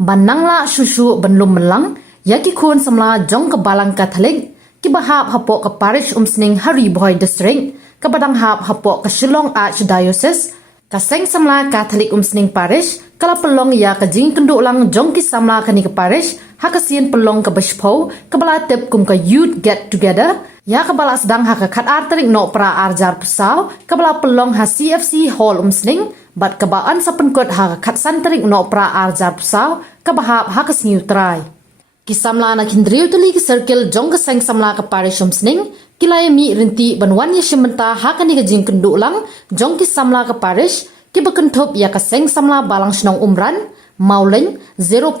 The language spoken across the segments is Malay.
banangla susu benlum melang yaki kun samla jong ke balang Katolik ki bahap hapok ke parish umsning Hari Boy District ke badang hap hapok ke Shillong Archdiocese kaseng samla Katolik umsning parish kala pelong ya ke jing kenduk lang jong ki samla kani ke parish hakasien pelong ke bishpo ke bala tip kum ke youth get together ya ke bala sedang hak kat arterik no pra arjar pesau ke bala pelong ha CFC hall umsning bat kebaan sapenkut ha kat santerik no pra arjar pesau ke bahap hakas try kisamla na kindriu tuli ki circle jong ke seng samla ke parish umsning kilai mi rinti banwan ya shimenta hakani ke jing kenduk lang jong ki samla ke parish ki bekentup ya ke seng samla balang shnong umran mauleng 0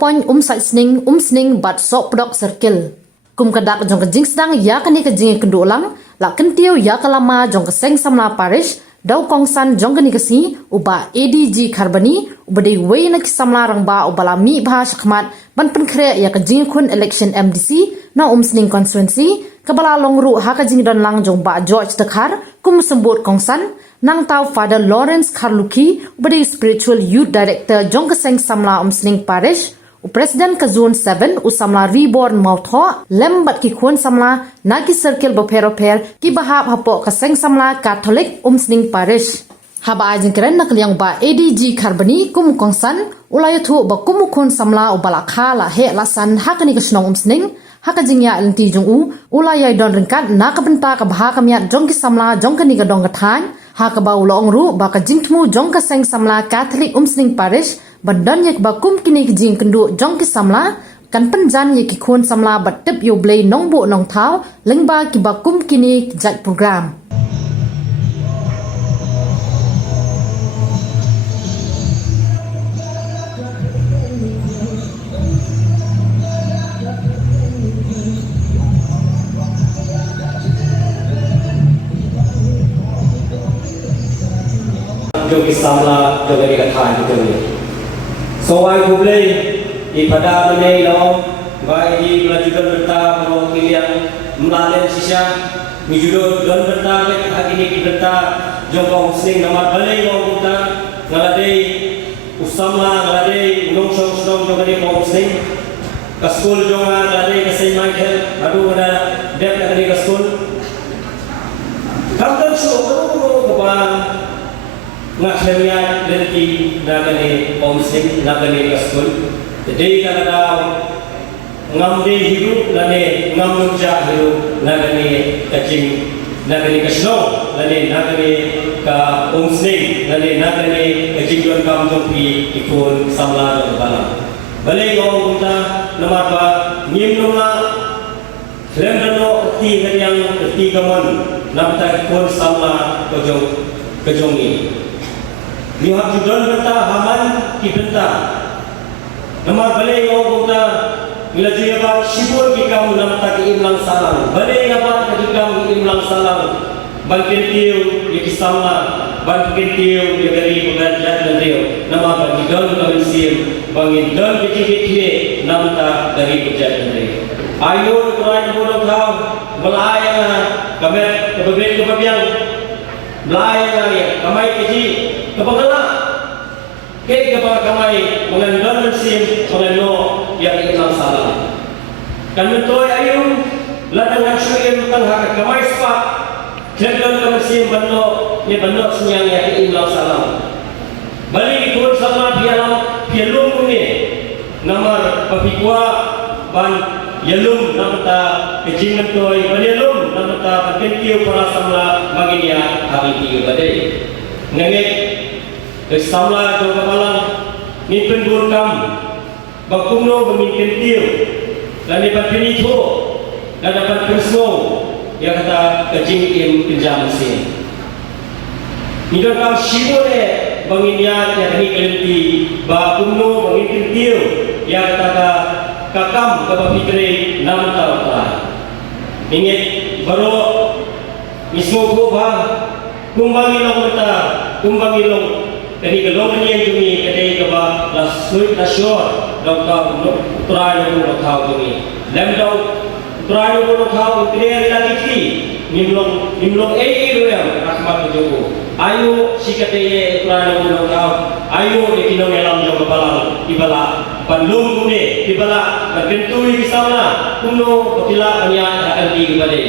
umsning bat sok pedok circle kum kadak jong ke jing sedang ya kani ke jing kenduk lang la kentiu ya ke lama jong ke seng samla parish dau kongsan jong kani ke si uba ADG Karbani ubade wei na kisamla rangba ubala mi bha shakmat ban penkre ya ke jing kun election MDC na umsning constituency kabala longru ha ka jing dan lang jong ba George Takhar kum sembut kongsan nang tau Father Lawrence Karluki ubade spiritual youth director jong ke seng samla umsning parish Presiden ke zone 7 usamla reborn mautho lembat ki kun samla naki circle beper-per ki bahap hapok ke seng samla Katolik umsning parish haba ajin keren nak liang ba ADG Karbani kum kongsan ulayathu ba kum kun samla ubala khala he lasan hakani ke snong umsning hakajingya lenti jong ulayai don ringkat nak benta ka bah kamya jong ki samla jong kani ka dong ka than hak ba ulong ru ba ka jingtmu jong ka seng samla Katolik umsning parish badan yak bakum kini jing kendu jong ki samla kan penjan yak ki khon samla batip yo blei nong bu nong thau lengba ki bakum kini jat program jo ki samla jo gari ka than ki ni so ai kuble I pada menei lo ba I melajukan berta mo kilian mlalen sisa mi judo don berta ke agini ki berta jong kong sing nama balai mo buta ngaladei usamla ngaladei nong song song jong gari kong sing ka school jong ngaladei ka Saint Michael adu ada dep ngari ka school kapten so ko ba ngakhlemian lelaki nagani pomsing nagani kaskul jadi kadang ngam de hidup lane ngam nunja hidup nagani kacing nagani kasno lane nagani ka pomsing lane nagani kacing don kam jopi ikun samla don bala balai ngom kita nomor ba ngimnuma klem dano ti yang ti gamon namta ikun samla kejong ni lihat judul benta haman ki benta nomor balai ngau benta bila dia ba sibur ki kam nam ta ki imlang salam balai ngapa ki kam imlang salam balkin tiu ki samla balkin tiu ki dari pengajar dan tiu nama ba ki don ka sim bangin don ki ki nam ta dari pengajar dan tiu ayo Quran bodoh kau melaya kamet kebebet kebabiang melaya ya kamai keji kapagala kay kapag kamay mengandang sim mengano yang ilang salam kan mentoy ayung ladang asyuin tengah kamay spa jadon kamay sim bano ni bano senyang yang ilang salam balik ikut sama pialum ni namar papikwa ban yalum namata kecing mentoy balilum namata pakentiu para samla maginia hari tiga badai ngengek kesamla do kapalang ngipin burkam bakumno bemikin tiu dan dapat pinito dan dapat kesno yang kata kecing im pinjam mesin nidon kam shibore banginya yang ni kelenti bakumno bemikin tiu yang kata kakam kapapitri nam tawta inget baro mismo ko ba kumbangi long beta kumbangi long kani galong ni yang jumi kadai ka ba la suit na shore dok ka try no thau jumi lem dok try no thau clear la kiti nimlong royam rahmat jogo ayo sikate try no thau ayo ikinong elam jo balang ibala panlung kumne dibala berkentui bisana kuno betila anya akan di kepada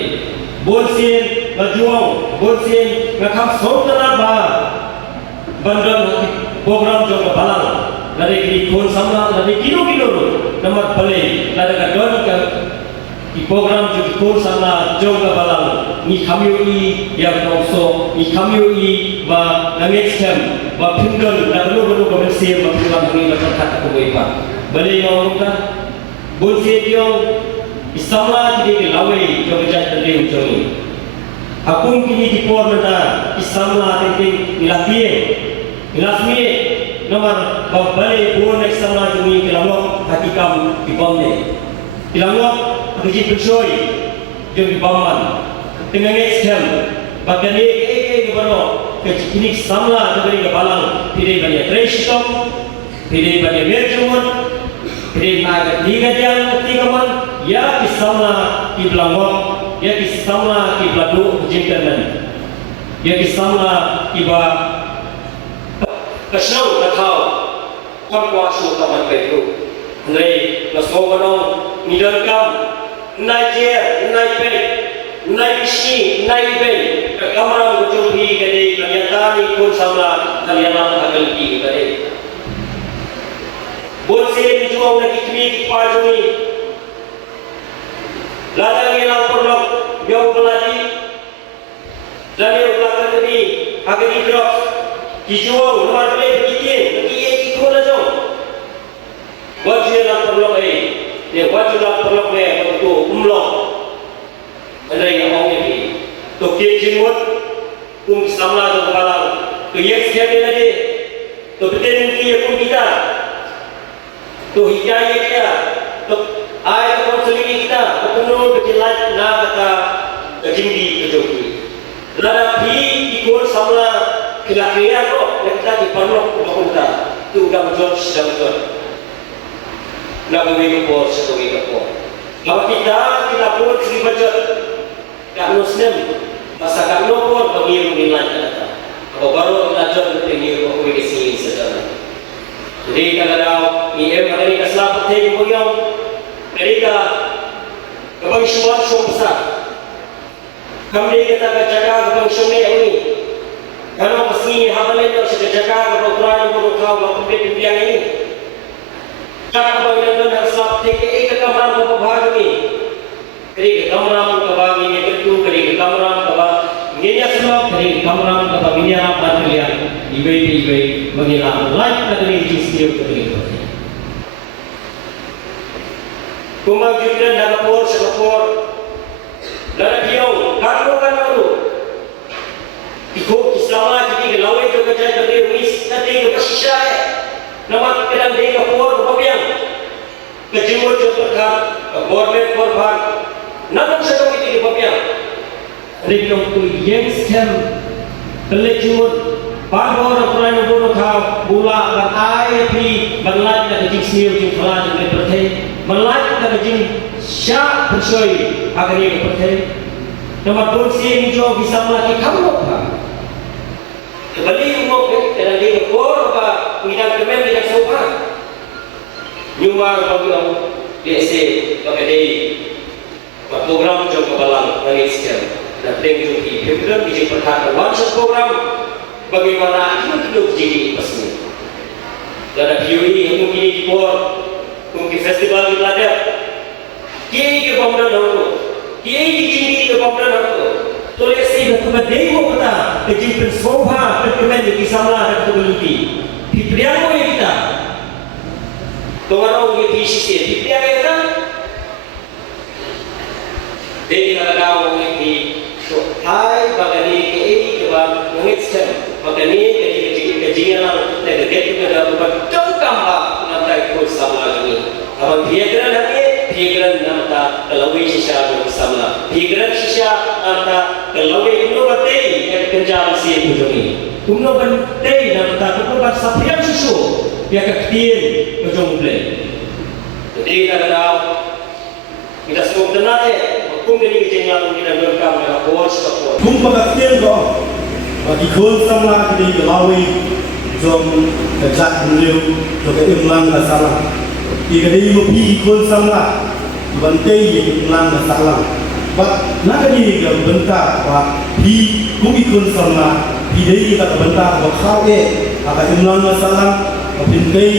bonsin berjuang bonsin ngakap sotana ba bandang program jong balang dari di kon sama dari kilo nomor balik dari kadon ke di program jong kon sama jong balang ni kami yang also ni kami ba nangis kem ba pindon na lu komersial ba pulang ni berkat ko ipa balik ngomong ka bonsin jong isama di lawe jong jat dari jong akung kini di por na isama tenting nilatie Ilasmi nomor balik pun eksama jumi kilangok hakikam di bomne. Kilangok kerja bersoy jom di baman. Tengah ngesem bagani di baro kini samla dari kebalang pilih banyak treshtom pilih banyak merjumun pilih banyak tiga man ya kisamla di belangok ya kisamla di beladu jingkanan ya kisamla iba kasau katau kon kuasu taman peru nei nasogono nidankam najer naipe naishi naibe kamara gujuhi gade kanyatani kun samla kaliana agalki gade bolse bijuang na kitmi pajuni ladang yang perlu jauh beladi dan yang belakang ini agak drop Kijuang luar balik begitu, kiai ikut aja. Wajib nak perlu dia wajib nak perlu untuk umloh. Ada yang mau ni, tu kiai jimut, samla tu balang, tu yes kiai lagi, tu betul kiai pun kita, tu hidayah kita, tu ayat konseling kita, tu penuh berjelas nak kata kejimdi kejoki. Lada pi ikut samla kira-kira kok kita dipanok pemerintah tu gam jod sedang jod nak bagi kepor sebagai kepor kalau kita pun seri budget kat Muslim masa kat Nopor bagi menilai kata kalau baru kita jod tinggi kok bagi sini saudara jadi kalau IM ada ni keselah penting beliau mereka kebagi suara besar kami kita jaga kebagi sungai ini kalau meski habalan yang sudah jaga kebetulan berukau waktu pimpinan ini cara bagaimana dan sebab TKE kekamran berbahagi ini kiri kekamran kebagi ini betul kiri kekamran kebagi ini semua kiri kekamran kebagi ini apa kalian ibai mengira like dari jisil kiri kumang jumlah dan sekapor dan kiau karu ikut Islam jadi lawan juga jadi umis nanti ke sisa nama kita di kapur babiang kejumur juga government korban namun sedang itu di babiang jadi untuk yang scam pelajur bahwa orang bodoh kau bola dan air di melat dan kecil sendiri di kelas di pertai melat dan kecil syak bersoi agar ia pertai nama polisi hijau bisa melatih kamu apa kembali umum dan dia kor apa tidak kemen tidak sopan nyuar bagi orang biasa pakai program jom kebalang nangis jam dan tengok di program di perhatian one program bagaimana itu jadi pasnya dan ada PUI mungkin di kor mungkin festival di Ladang kiai ke pemuda dulu kiai di pemuda dulu Tulis ini kepada demo kita kejadian soha kekemen di samla dan kebeluti. Dipriamu kita. Tuhan orang di sisi dipriamu kita. Dari kalau ini hai bagani ke kebab mengecek bagani kejadian dan kegiatan kita buat tongkang nanti ikut samla ini. Apa pikiran hati pikiran nanti kalau sisa samla pikiran sisa nanti kalau itu berarti yang kerja si itu ni. Kumno berarti nanti kumno bersapian susu dia kektir kejong beli. Jadi kalau kita semua kenal kum ini kejengan kita berkam dengan bos support. Kum pagkaktir ko di kul samla di Malawi jom kejak beliau juga imlang kasala Ikadai mo pi kun samla bantai ye lang masalang. But nakani ga benta wa pi kumi kun samla pi dei ta benta wa khau e aga imlang masalang pintai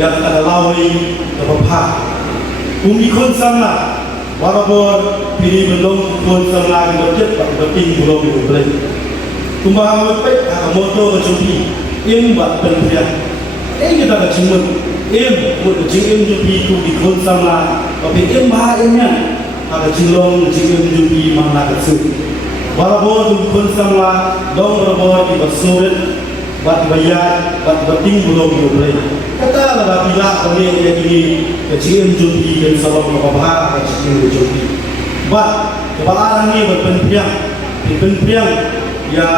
ya ta lawai ta bapha. Kumi kun samla warabor piri belum kun samla ga jet ba bating belum boleh. Kumbahan pe aga moto ga jumpi im ba penpia. Kita tak cuma buat jingin jupi tu di kon sama, tapi bahayanya ada cilong jingin jupi mana kesut. Walaupun di kon sama, dong walaupun di bersurat, buat bayar, buat beting belum boleh. Kata ada bila boleh yang ini jingin jupi dan salam berbahaya jingin jupi. Buat kepala ni berpenpiang, ya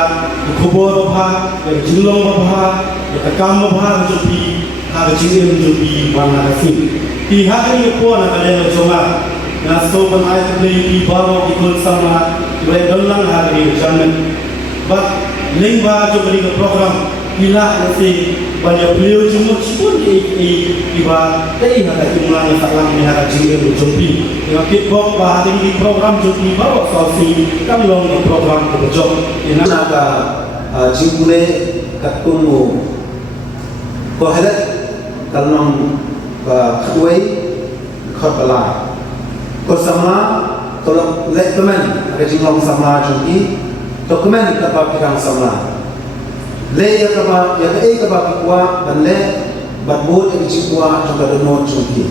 kubur berbahaya, ya cilong berbahaya. Kamu bahar jupi, har jingin jupi mana kasih. Di hari ini pun ada yang cuma naso banai play di bawah di kul sama, boleh dolang hari jangan. But lingba juga di program bila nanti banyak beliau cuma pun di bawah. Tapi ada jumlah yang salam ni har jingin jupi. Dengan kitbok bahari di program jupi bawah solusi kami long di program berjok. Ini naga jingkule katumu. Kohelet kalnong khwei khotala ko sama tolak lekmen aga jinglong sama jumpi dokumen kapa pikang sama le ya kapa ya ka e kapa pikwa dan le batbut e jingwa juga dono jumpi